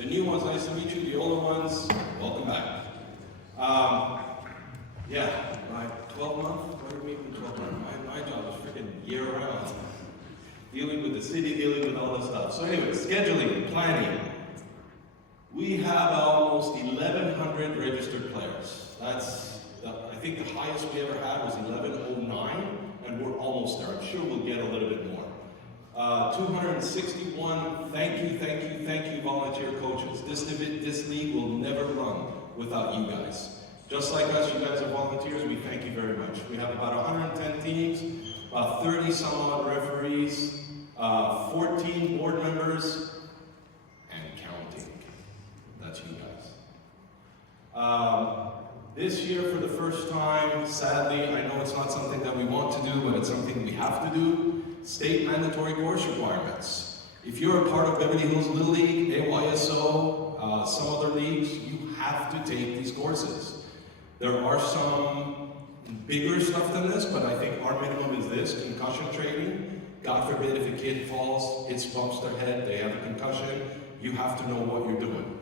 The new ones, nice to meet you. The older ones, welcome back. Yeah, my 12 month, what do you mean 12 month? My job is freaking year round. Dealing with the city, dealing with all this stuff. So anyway, scheduling, planning. We have almost 1,100 registered players. I think the highest we ever had was 1,109, and we're almost there. I'm sure we'll get a little bit more. 261, thank you, volunteer coaches. This league will never run without you guys. Just like us, you guys are volunteers, we thank you very much. We have about 110 teams, about 30 some odd referees, 14 board members, and counting. That's you guys. This year, for the first time, sadly, I know it's not something that we want to do, but it's something we have to do, state mandatory course requirements. If you're a part of Beverly Hills Little League, AYSO, some other leagues, you have to take these courses. There are some bigger stuff than this, but I think our minimum is this, concussion training. God forbid if a kid falls, bumps their head, they have a concussion, you have to know what you're doing.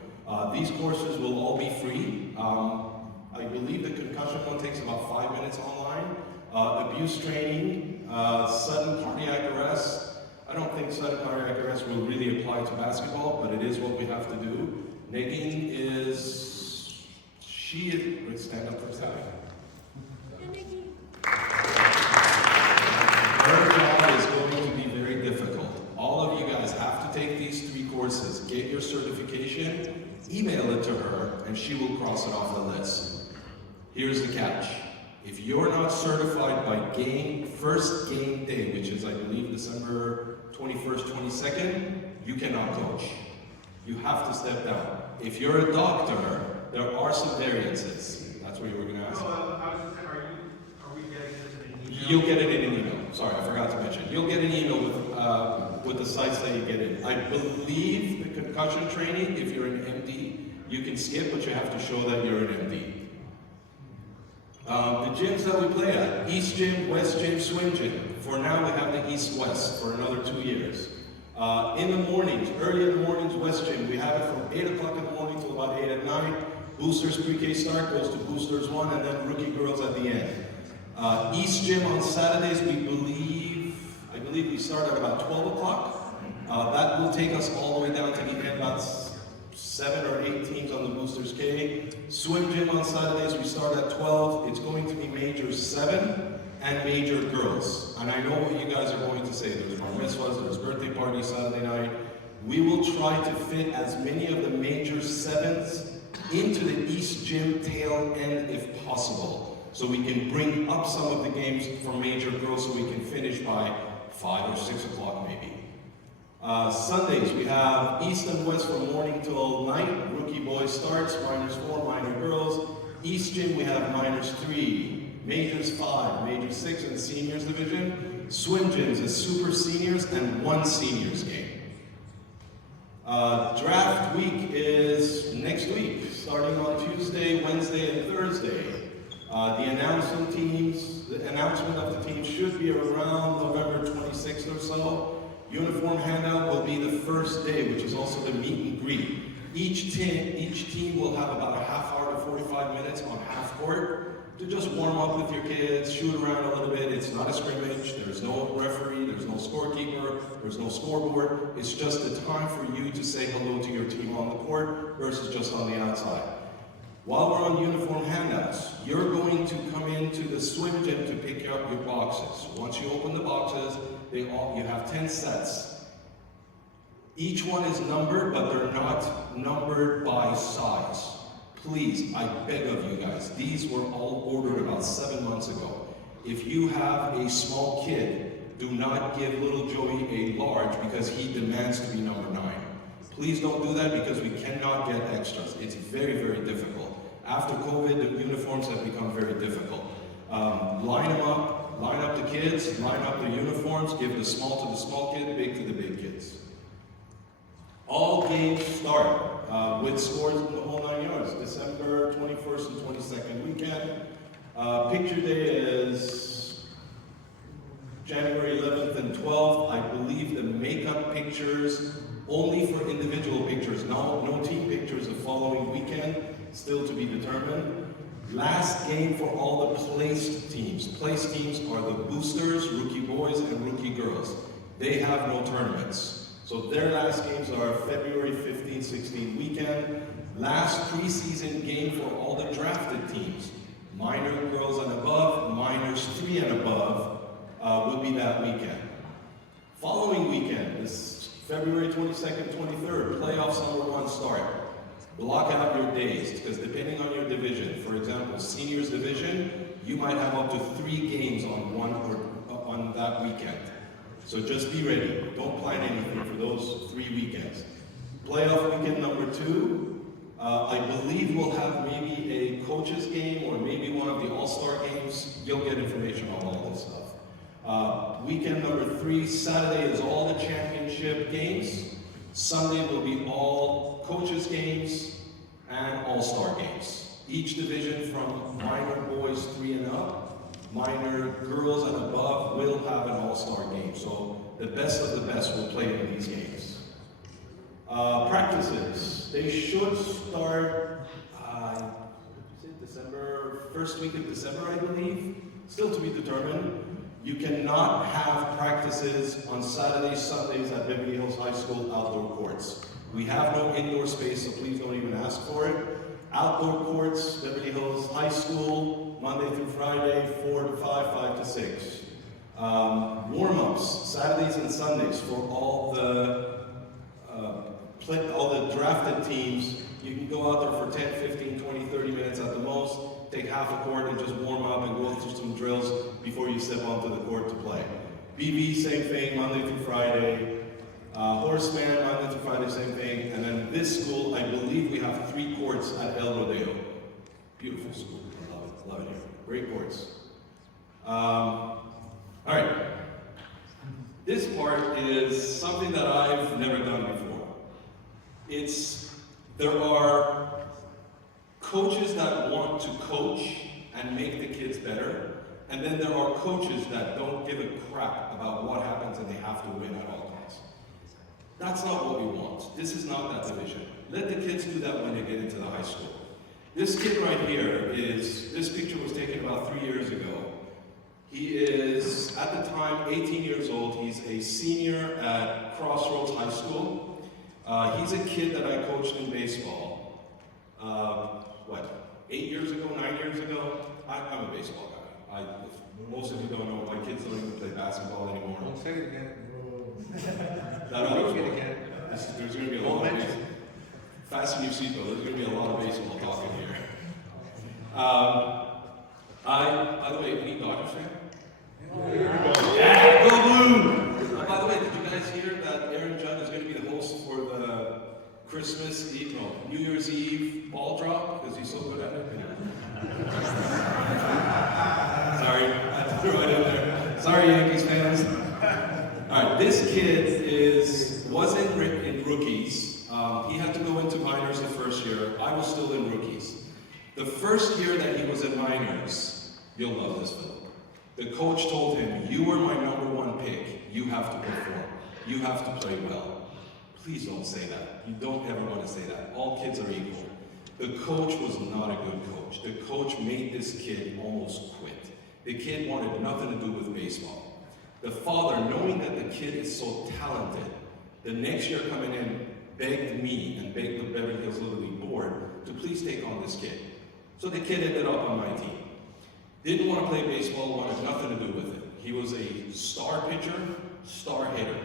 These courses will all be free. I believe the concussion one takes about 5 minutes online. Abuse training, sudden cardiac arrest. I don't think sudden cardiac arrest will really apply to basketball, but it is what we have to do. Negging is, stand up for a second. Her job is going to be very difficult. All of you guys have to take these 3 courses, get your certification, email it to her, and she will cross it off the list. Here's the catch. If you're not certified by first game day, which is, I believe, December 21st, 22nd, you cannot coach. You have to step down. If you're a doctor, there are some variances. That's what you were going to ask. No, I was just saying, are we getting this in an email? You'll get it in an email. Sorry, I forgot to mention. You'll get an email with the sites that you get in. I believe the concussion training, if you're an MD, you can skip, but you have to show that you're an MD. The gyms that we play at, East Gym, West Gym, Swing Gym. For now, we have the East-West for another 2 years. In the mornings, early in the mornings, West Gym, we have it from 8 o'clock in the morning till about 8 at night. Boosters pre-K start goes to Boosters 1, and then Rookie Girls at the end. East Gym on Saturdays, I believe we start at about 12 o'clock. That will take us all the way down to the end, about 7 or 8 teams on the Boosters K. Swim Gym on Saturdays, we start at 12. It's going to be Major 7 and Major Girls. And I know what you guys are going to say. There's bar mitzvahs, there's birthday parties Saturday night. We will try to fit as many of the Major 7s into the East Gym tail end if possible. So we can bring up some of the games for Major Girls so we can finish by 5 or 6 o'clock maybe. Sundays, we have East and West from morning till night. Rookie boys starts, minors 4, minor girls. East Gym, we have minors 3, majors 5, majors 6 in the seniors division. Swim gyms is super seniors and 1 seniors game. Draft week is next week, starting on Tuesday, Wednesday, and Thursday. The announcement of the teams should be around November 26th or so. Uniform handout will be the first day, which is also the meet and greet. Each team will have about a half hour to 45 minutes on half court to just warm up with your kids, shoot around a little bit. It's not a scrimmage, there's no referee, there's no scorekeeper, there's no scoreboard. It's just a time for you to say hello to your team on the court versus just on the outside. While we're on uniform handouts, you're going to come into the swim gym to pick up your boxes. Once you open the boxes, you have 10 sets. Each one is numbered, but they're not numbered by size. Please, I beg of you guys, these were all ordered about 7 months ago. If you have a small kid, do not give little Joey a large because he demands to be number 9. Please don't do that because we cannot get extras. It's very, very difficult. After COVID, the uniforms have become very difficult. Line them up, line up the kids, line up the uniforms, give the small to the small kid, big to the big kids. All games start with scores in the whole 9 yards, December 21st and 22nd weekend. Picture day is January 11th and 12th. I believe the makeup up pictures only for individual pictures. No team pictures the following weekend, still to be determined. Last game for all the placed teams. Placed teams are the boosters, rookie boys, and rookie girls. They have no tournaments. So their last games are February 15, 16 weekend. Last preseason game for all the drafted teams. Minor girls and above, minors 3 and above will be that weekend. Following weekend, this February 22nd, 23rd, playoffs number 1 start. Block out your days, because depending on your division, for example, seniors division, you might have up to 3 games on that weekend. So just be ready. Don't plan anything for those 3 weekends. Playoff weekend number 2, I believe we'll have maybe a coaches game or maybe one of the all-star games. You'll get information on all this stuff. Weekend number 3, Saturday is all the championship games. Sunday will be all coaches games and all-star games. Each division from minor boys 3 and up, minor girls and above will have an all-star game. So the best of the best will play in these games. Practices. They should start December, first week of December, I believe. Still to be determined. You cannot have practices on Saturdays, Sundays at Beverly Hills High School outdoor courts. We have no indoor space, so please don't even ask for it. Outdoor courts, Beverly Hills High School, Monday through Friday, 4 to 5, 5 to 6. Warm-ups, Saturdays and Sundays for all the drafted teams. You can go out there for 10, 15, 20, 30 minutes at the most, take half a court and just warm up and go through some drills before you step onto the court to play. BB, same thing, Monday through Friday. Horseman, Monday through Friday, same thing. And then this school, I believe we have 3 courts at El Rodeo. Beautiful school, I love it here. Great courts. All right. This part is something that I've never done before. There are coaches that want to coach and make the kids better, and then there are coaches that don't give a crap about what happens and they have to win at all costs. That's not what we want. This is not that division. Let the kids do that when they get into the high school. This kid right here this picture was taken about 3 years ago. He is, at the time, 18 years old. He's a senior at Crossroads High School. He's a kid that I coached in baseball. 8 years ago, 9 years ago? I'm a baseball guy. Most of you don't know, my kids don't even play basketball anymore. Don't say it again. There's going to be a lot of baseball. Fasten your seatbelt, there's going to be a lot of baseball talking here. By the way, any Dodgers fan? Yeah, go blue! By the way, did you guys hear that Aaron Judd is going to be the host for the Christmas Eve, New Year's Eve ball drop because he's so good at it? Sorry, I had to throw it in there. Sorry, Yankees fans. All right, this kid wasn't in rookies. He had to go into minors the first year. I was still in rookies. The first year that he was in minors, you'll love this film. The coach told him, "You are my #1 pick. You have to perform. You have to play well." Please don't say that. You don't ever want to say that. All kids are equal. The coach was not a good coach. The coach made this kid almost quit. The kid wanted nothing to do with baseball. The father, knowing that the kid is so talented, the next year coming in, begged me and begged the Beverly Hills Little League board to please take on this kid. So the kid ended up on my team. Didn't want to play baseball, wanted nothing to do with it. He was a star pitcher, star hitter.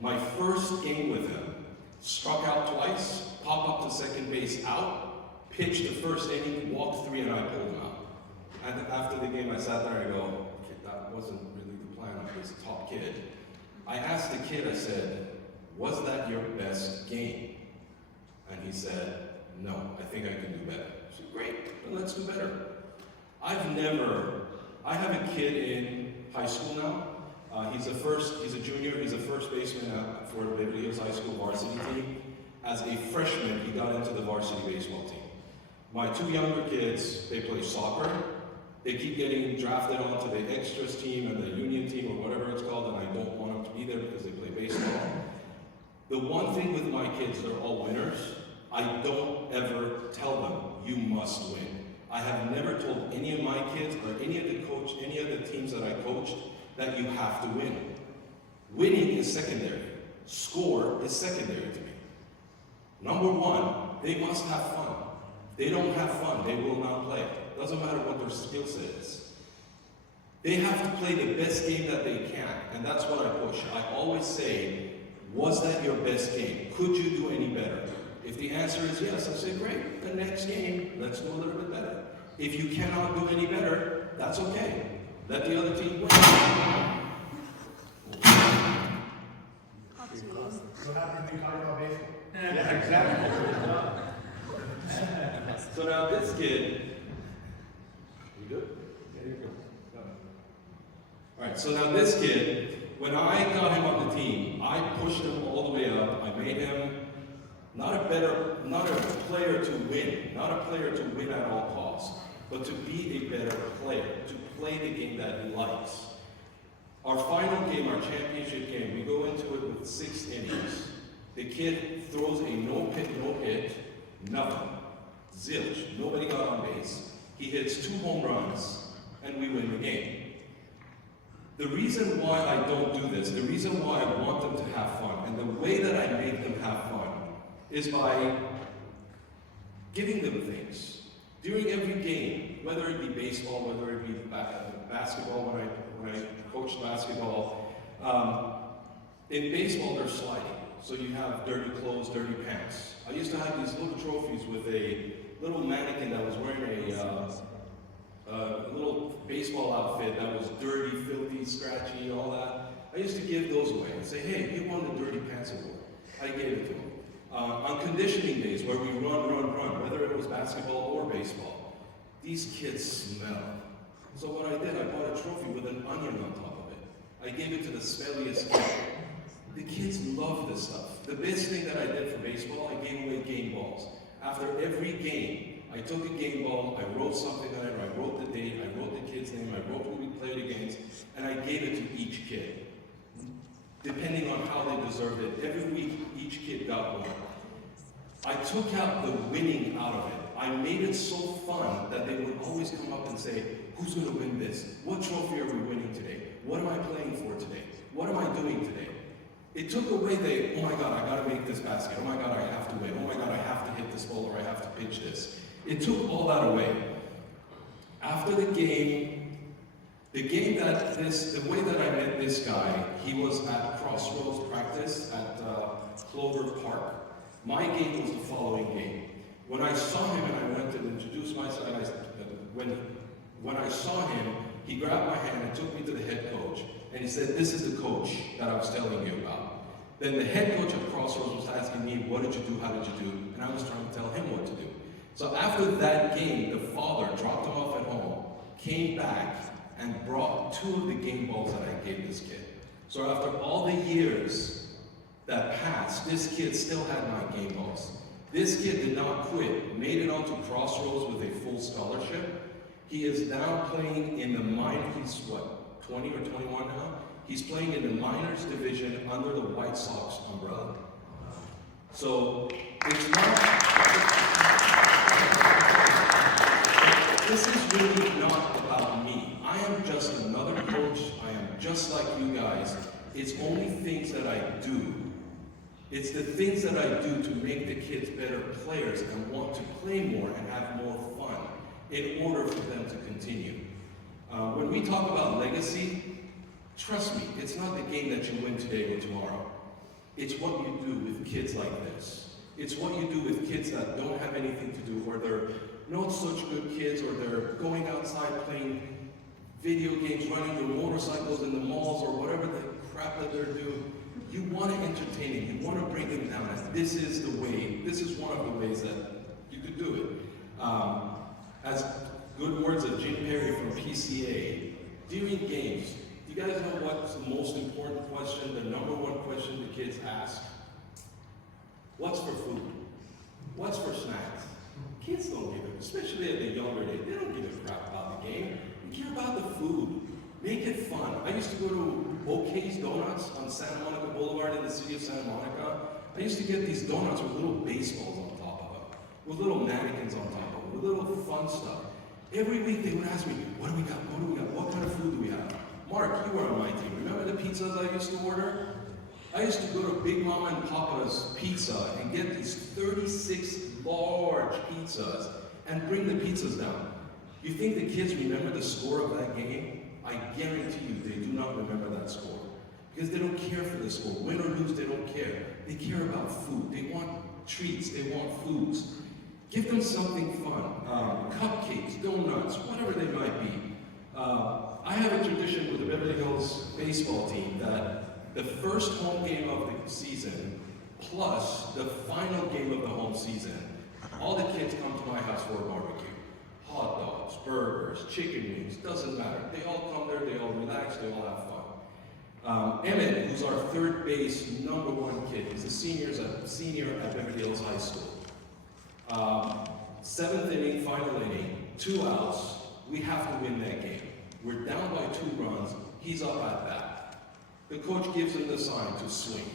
My first game with him, struck out twice, popped up to second base out, pitched the first inning, walked 3, and I pulled him out. And after the game, I sat there and I go, "Okay, that wasn't really the plan of this top kid." I asked the kid, I said, "Was that your best game?" And he said, "No, I think I can do better." I said, "Great, then let's do better." I have a kid in high school now. He's a junior, he's a first baseman for Beverly Hills High School varsity team. As a freshman, he got into the varsity baseball team. My 2 younger kids, they play soccer. They keep getting drafted onto the extras team and the union team or whatever it's called, and I don't want them to be there because they play baseball. The one thing with my kids, they're all winners. I don't ever tell them, you must win. I have never told any of my kids or any of the teams that I coached that you have to win. Winning is secondary. Score is secondary to me. Number one, they must have fun. They don't have fun, they will not play. Doesn't matter what their skill set is. They have to play the best game that they can, and that's what I push. I always say, was that your best game? Could you do any better? If the answer is yes, I say, great, the next game, let's do a little bit better. If you cannot do any better, that's okay. Let the other team win. What happened when you talk about baseball? Yeah, exactly. So now this kid, you good? Yeah, you're good. All right, so now this kid, when I got him on the team, I pushed him all the way up. I made him not a player to win, not a player to win at all costs, but to be a better player, to play the game that he likes. Our final game, our championship game, we go into it with 6 innings. The kid throws a no hit, nothing. Zilch. Nobody got on base. He hits 2 home runs, and we win the game. The reason why I don't do this, the reason why I want them to have fun, and the way that I make them have fun, is by giving them things. During every game, whether it be baseball, whether it be basketball, when I coached basketball, in baseball they're sliding. So you have dirty clothes, dirty pants. I used to have these little trophies with a little mannequin that was wearing a little baseball outfit that was dirty, filthy, scratchy, all that. I used to give those away and say, hey, you won the Dirty Pants Award. I gave it to them. On conditioning days where we run, whether it was basketball or baseball, these kids smell. So what I did, I bought a trophy with an onion on top of it. I gave it to the smelliest kid. The kids love this stuff. The best thing that I did for baseball, I gave away game balls. After every game, I took a game ball, I wrote something on it, I wrote the date, I wrote the kid's name, I wrote who we played against, and I gave it to each kid, depending on how they deserved it. Every week, each kid got one. I took out the winning out of it. I made it so fun that they would always come up and say, who's going to win this? What trophy are we winning today? What am I playing for today? What am I doing today? It took away the, oh my God, I gotta make this basket. Oh my God, I have to win. Oh my God, I have to hit this ball or I have to pitch this. It took all that away. After the way that I met this guy, he was at Crossroads practice at Clover Park. My game was the following game. When I saw him and I went to introduce myself, when I saw him, he grabbed my hand and took me to the head coach. And he said, this is the coach that I was telling you about. Then the head coach of Crossroads was asking me, what did you do, how did you do? And I was trying to tell him what to do. So after that game, the father dropped him off at home, came back, and brought 2 of the game balls that I gave this kid. So after all the years that passed, this kid still had my game balls. This kid did not quit, made it onto Crossroads with a full scholarship. He is now playing in the minor, he's what, 20 or 21 now? He's playing in the minors division under the White Sox umbrella. So it's not, this is really not about me. I am just another coach. I am just like you guys. It's only things that I do. It's the things that I do to make the kids better players and want to play more and have more fun in order for them to continue. When we talk about legacy, trust me, it's not the game that you win today or tomorrow. It's what you do with kids like this. It's what you do with kids that don't have anything to do, or they're not such good kids, or they're going outside playing video games, running their motorcycles in the malls, or whatever the crap that they're doing. You want to entertain them, you want to bring them down, and this is the way, this is one of the ways that you could do it. As good words of Jim Perry from PCA, during games, you guys know what's the most important question, the number one question the kids ask? What's for food? What's for snacks? Kids don't give a, especially at the younger age, they don't give a crap about the game. They care about the food. Make it fun. I used to go to O'Kay's Donuts on Santa Monica Boulevard in the city of Santa Monica. I used to get these donuts with little baseballs on top of them, with little mannequins on top of them, with little fun stuff. Every week they would ask me, what do we got? What do we got? What kind of food do we have? Mark, you were on my team. Remember the pizzas I used to order? I used to go to Big Mama and Papa's Pizza and get these 36 large pizzas and bring the pizzas down. You think the kids remember the score of that game? I guarantee you they do not remember that score. Because they don't care for the score. Win or lose, they don't care. They care about food. They want treats. They want foods. Give them something fun. Cupcakes, donuts, whatever they might be. I have a tradition with the Beverly Hills baseball team that the first home game of the season plus the final game of the home season, all the kids come to my house for a barbecue. Hot dogs, burgers, chicken wings, doesn't matter. They all come there, they all relax, they all have fun. Emmett, who's our third base #1 kid, he's a senior at Beverly Hills High School. 7th inning, final inning, 2 outs, we have to win that game. We're down by 2 runs, he's up at bat. The coach gives him the sign to swing.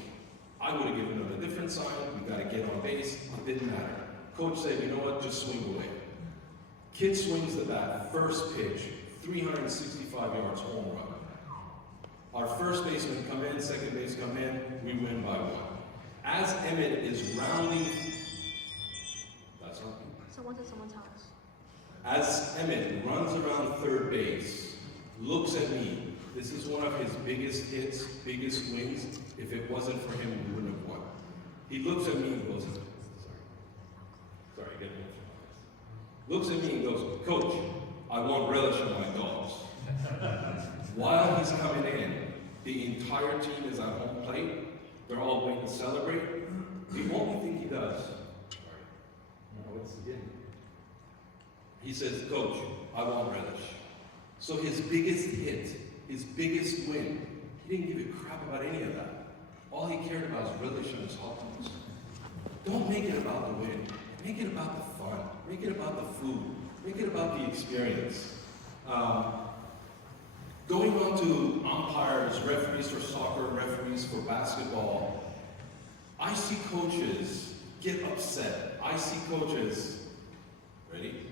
I would have given him a different sign, we got to get on base, it didn't matter. Coach said, you know what, just swing away. Kid swings the bat, first pitch, 365 yards, home run. Our first baseman come in, second base come in, we win by 1. As Emmett is rounding, that's not me. Someone's at someone's house. As Emmett runs around third base, looks at me, this is one of his biggest hits, biggest wins. If it wasn't for him, we wouldn't have won. He looks at me and goes, sorry, get me. Looks at me and goes, Coach, I want relish on my dogs. While he's coming in, the entire team is at home plate. They're all waiting to celebrate. The only thing he does, he says, Coach, I want relish. So his biggest hit, his biggest win, he didn't give a crap about any of that. All he cared about is relish on his hot dogs. Don't make it about the win. Make it about the fun. Make it about the food. Make it about the experience. Going on to umpires, referees for soccer, referees for basketball, I see coaches get upset. I see coaches, ready?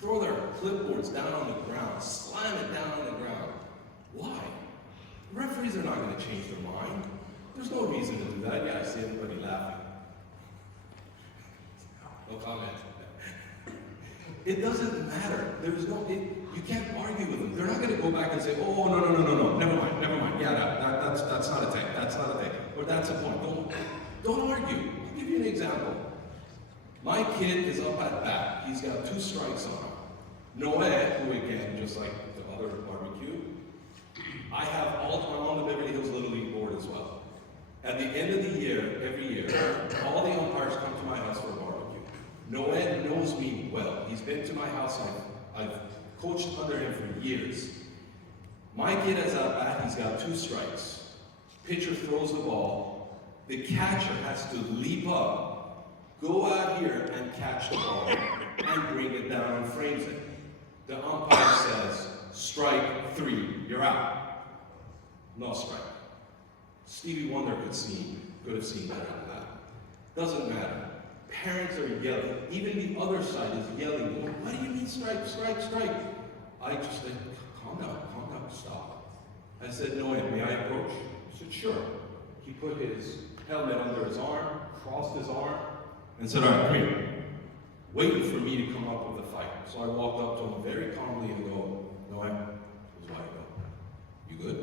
Throw their clipboards down on the ground, slam it down on the ground. Why? Referees are not going to change their mind. There's no reason to do that. Yeah, I see everybody laughing. No comment. It doesn't matter. You can't argue with them. They're not going to go back and say, oh, no, never mind. Yeah, that's not a thing. That's not a thing. Or that's a point. Don't argue. I'll give you an example. My kid is up at bat. He's got 2 strikes on him. Noe, who again, just like the other barbecue, I have I'm on the Beverly Hills Little League board as well. At the end of the year, every year, all the umpires come to my house for a barbecue. Noe knows me well. He's been to my house. I've coached under him for years. My kid is at bat. He's got 2 strikes. Pitcher throws the ball. The catcher has to leap up, go out here and catch the ball, and bring it down and frames it. The umpire says, strike 3, you're out. No strike. Stevie Wonder could have seen better than that. Doesn't matter. Parents are yelling. Even the other side is yelling. What do you mean strike? I just said, calm down, stop. I said, no, may I approach? He said, sure. He put his helmet under his arm, crossed his arm, and said, all right, come here. Waiting for me to come up with a fight. So I walked up to him very calmly and go, no, he was wide open. You good?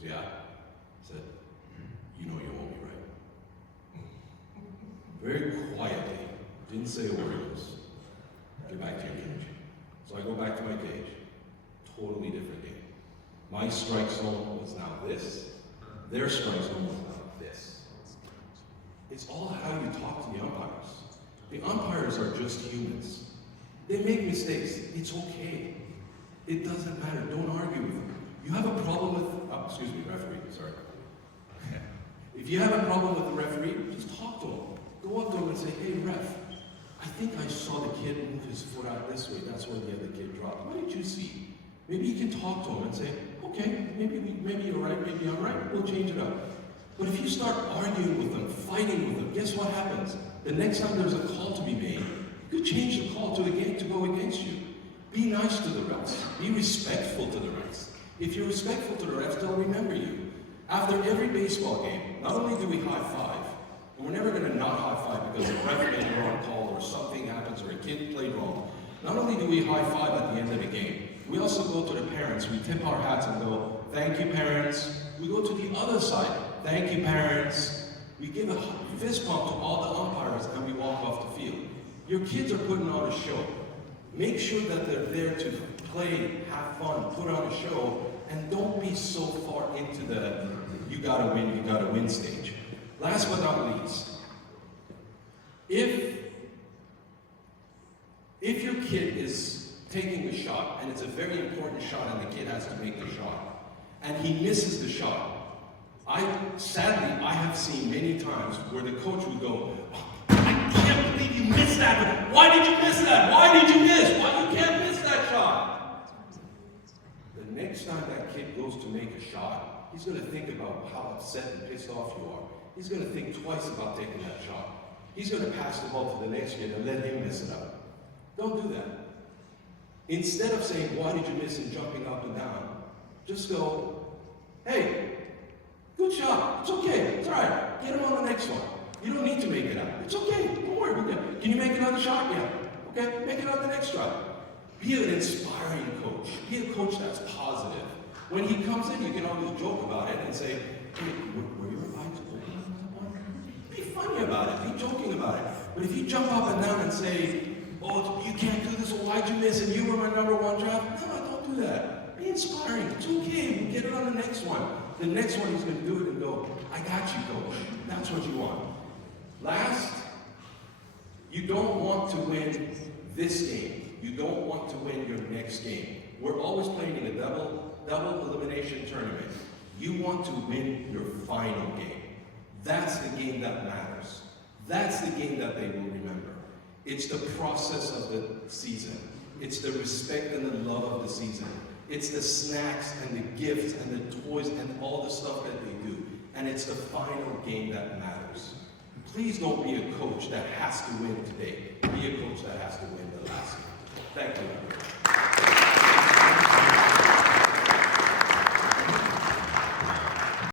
He goes, yeah. I said, you know you won't be right. Very quietly, didn't say a word. He goes, get back to your cage. So I go back to my cage. Totally different game. My strike zone was now this. Their strike zone was now this. It's all how you talk to the umpires. The umpires are just humans. They make mistakes. It's okay. It doesn't matter. Don't argue with them. You have a problem with, referee, sorry. If you have a problem with the referee, just talk to him. Go up to him and say, hey, ref, I think I saw the kid move his foot out this way. That's where the other kid dropped. What did you see? Maybe you can talk to him and say, okay, maybe you're right, maybe I'm right. We'll change it up. But if you start arguing with them, fighting with them, guess what happens? The next time there's a call to be made, you could change the call to go against you. Be nice to the refs. Be respectful to the refs. If you're respectful to the refs, they'll remember you. After every baseball game, not only do we high five, and we're never going to not high five because a ref made a wrong call or something happens or a kid played wrong. Not only do we high five at the end of the game, we also go to the parents. We tip our hats and go, thank you, parents. We go to the other side, thank you, parents. We give a fist bump to all the umpires and we walk off the field. Your kids are putting on a show. Make sure that they're there to play, have fun, put on a show, and don't be so far into the you gotta win stage. Last but not least, if your kid is taking a shot, and it's a very important shot, and the kid has to make the shot, and he misses the shot, sadly, I have seen many times where the coach would go, I can't believe you missed that. Why did you miss that? Why did you miss? Why you can't miss that shot? The next time that kid goes to make a shot, he's going to think about how upset and pissed off you are. He's going to think twice about taking that shot. He's going to pass the ball to the next kid and let him miss it up. Don't do that. Instead of saying, why did you miss and jumping up and down, just go, hey, good shot. It's okay. It's all right. Get him on the next one. You don't need to make it up. It's okay. Don't worry about that. Can you make another shot? Yeah. Okay. Make it on the next try. Be an inspiring coach. Be a coach that's positive. When he comes in, you can always joke about it and say, hey, were your eyes open on that one? Be funny about it. Be joking about it. But if you jump up and down and say, oh, you can't do this, or why'd you miss, and you were my number one draft, no, don't do that. Be inspiring. It's okay. We'll get it on the next one. The next one, he's going to do it and go, I got you, coach. That's what you want. Last, you don't want to win this game. You don't want to win your next game. We're always playing in a double elimination tournament. You want to win your final game. That's the game that matters. That's the game that they will remember. It's the process of the season. It's the respect and the love of the season. It's the snacks and the gifts and the toys and all the stuff that they do. And it's the final game that matters. Please don't be a coach that has to win today. Be a coach that has to win the last game. Thank you.